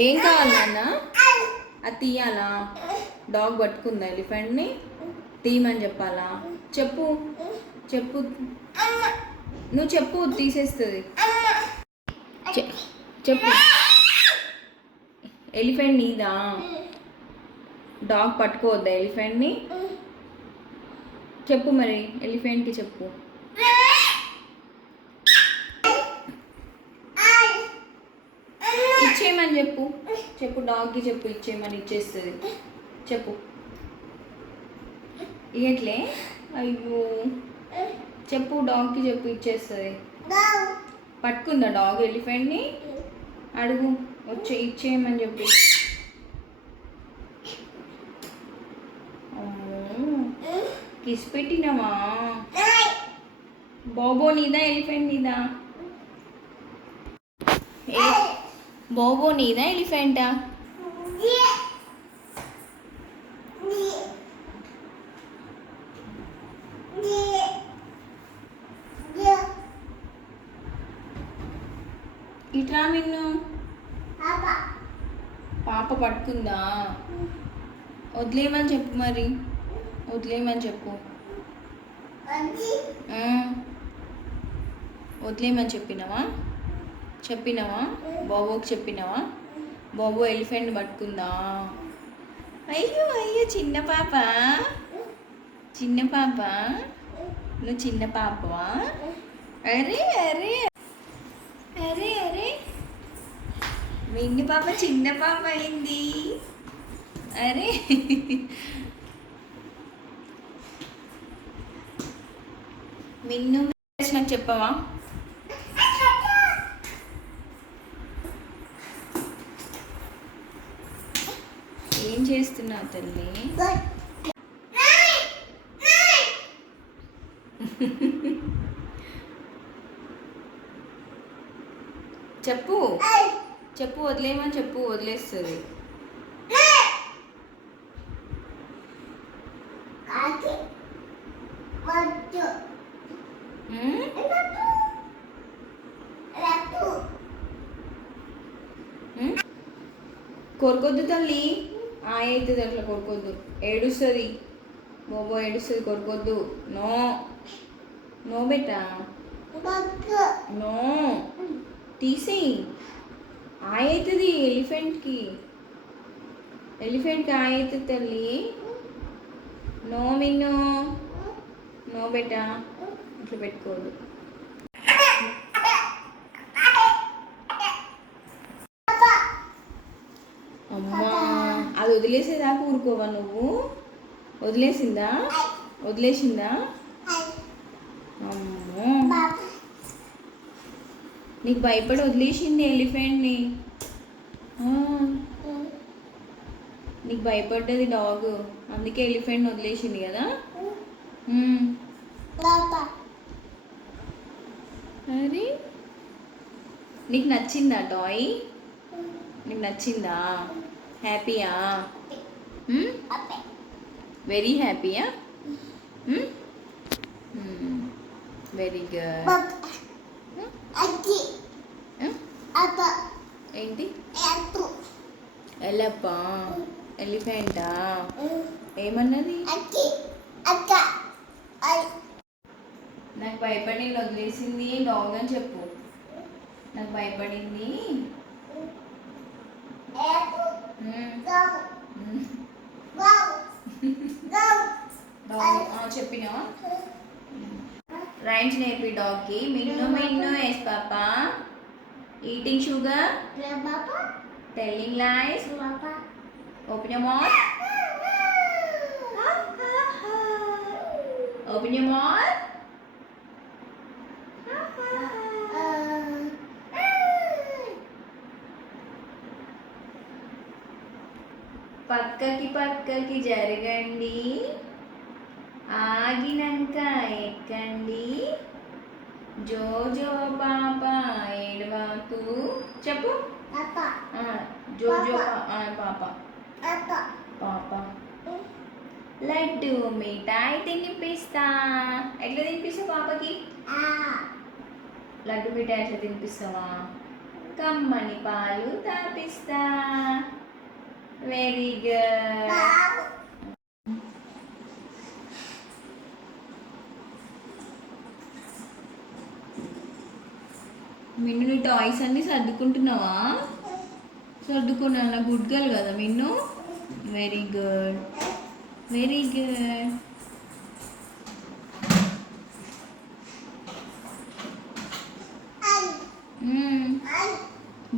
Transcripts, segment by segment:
ఏం కావాలి నాన్న? అది తీయాలా? డాగ్ పట్టుకుందా ఎలిఫెంట్ని? తీయమని చెప్పాలా? చెప్పు చెప్పు, నువ్వు చెప్పు, తీసేస్తుంది. చెప్పు. ఎలిఫెంట్ నీదా? డాగ్ పట్టుకోవద్దా ఎలిఫెంట్ని? చెప్పు మరి, ఎలిఫెంట్కి చెప్పు. ఇచ్చేయమని చెప్పు. చెప్పు, డాగ్కి చెప్పు ఇచ్చేయమని, ఇచ్చేస్తుంది. చెప్పు. ఇయట్లే? అయ్యో, చెప్పు, డాగ్కి చెప్పు ఇచ్చేస్తుంది. పట్టుకుందా డాగ్ ఎలిఫెంట్ని? అడుగు, ఇచ్చేయమని చెప్పి. కిస్ పెట్టినావా? బోబో నీదా ఎలిఫెంట్ నీదా? బోబో నీదా ఎలిఫెంటా? ఇట్రా నిన్ను. పాప పట్టుకుందా? వదిలేయమని చెప్పు మరి, వదిలేయమని చెప్పు. వదిలేయమని చెప్పినావా? చెప్పినావా? బాబోకి చెప్పినావా? బాబో ఎలిఫెంట్ పట్టుకుందా? అయ్యో అయ్యో, చిన్న పాప, చిన్న పాప, నువ్వు చిన్న పాపవా? అరే అరే అరే అరే, మిన్ని పాప చిన్న పాప అయింది. అరే, మిన్ను నాకు చెప్పవా? ఏం చేస్తున్నావు తల్లి? చెప్పు చెప్పు, వదిలేయమని చెప్పు, వదిలేస్తుంది. కొరకొద్దు తల్లి, అవుతుంది అట్లా కొరకొద్దు, ఏడుస్తుంది. బోబో ఏడుస్తుంది, కొరకొద్దు. నో నో బేటా, నో, తీసేయి. అవుతుంది ఎలిఫెంట్కి, ఎలిఫెంట్కి అవుతుంది తల్లి. నో మిన్ను, నో బేటా, ఇట్లా పెట్టుకోవద్దు. అమ్మా, అది వదిలేసేదాకా ఊరుకోవా నువ్వు? వదిలేసిందా? వదిలేసిందా? అమ్మో, నీకు భయపడి వదిలేసింది ఎలిఫెంట్ని. నీకు భయపడ్డది డాగ్, అందుకే ఎలిఫెంట్ వదిలేసింది కదా. అరే, నీకు నచ్చిందా టాయ్? నీకు నచ్చిందా? హ్యాపీయా? వెరీ హ్యాపీయా? Very good. ఏంటి? ఎలప్పా? ఎలిఫెంటా? ఏమన్నది? నాకు భయపడి వదిలేసింది డాగ్ అని చెప్పు. నాకు భయపడింది. చెప్పినా రైమ్స్ నేర్పి డాగ్కి. Minnu Minnu yes papa, eating sugar, telling lies, open your mouth, open your mouth. పక్కకి పక్కకి జరగండి, ఆగినంక ఎక్కండి, జోజో పాప ఏడవకు. చెప్పు. జోజో పాప, పాప లడ్డు మిఠాయి తినిపిస్తా. ఎట్లా తినిపిస్తావు పాపకి? లడ్డు మిఠాయి ఎట్లా తినిపిస్తావా? కమ్మని పాలు తాపిస్తా. Very good. మిన్ను నీ టాయ్స్ అన్ని సర్దుకుంటున్నావా? సర్దుకున్నా గుడ్ గర్ల్ కదా Minnu. Very good, very good.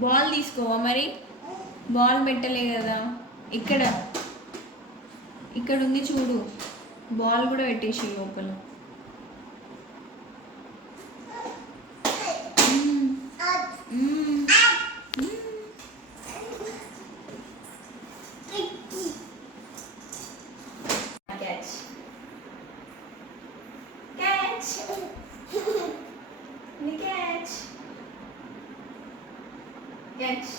Ball తీసుకోవా మరి? బాల్ పెట్టలే కదా. ఇక్కడ ఇక్కడ ఉంది చూడు, బాల్ కూడా పెట్టేసి లోపల. Catch catch catch catch catch.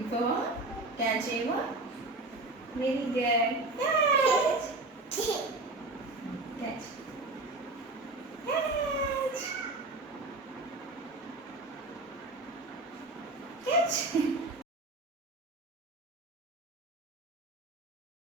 ఇగో క్యాచ్ ఏమో. Very good. Catch catch catch catch.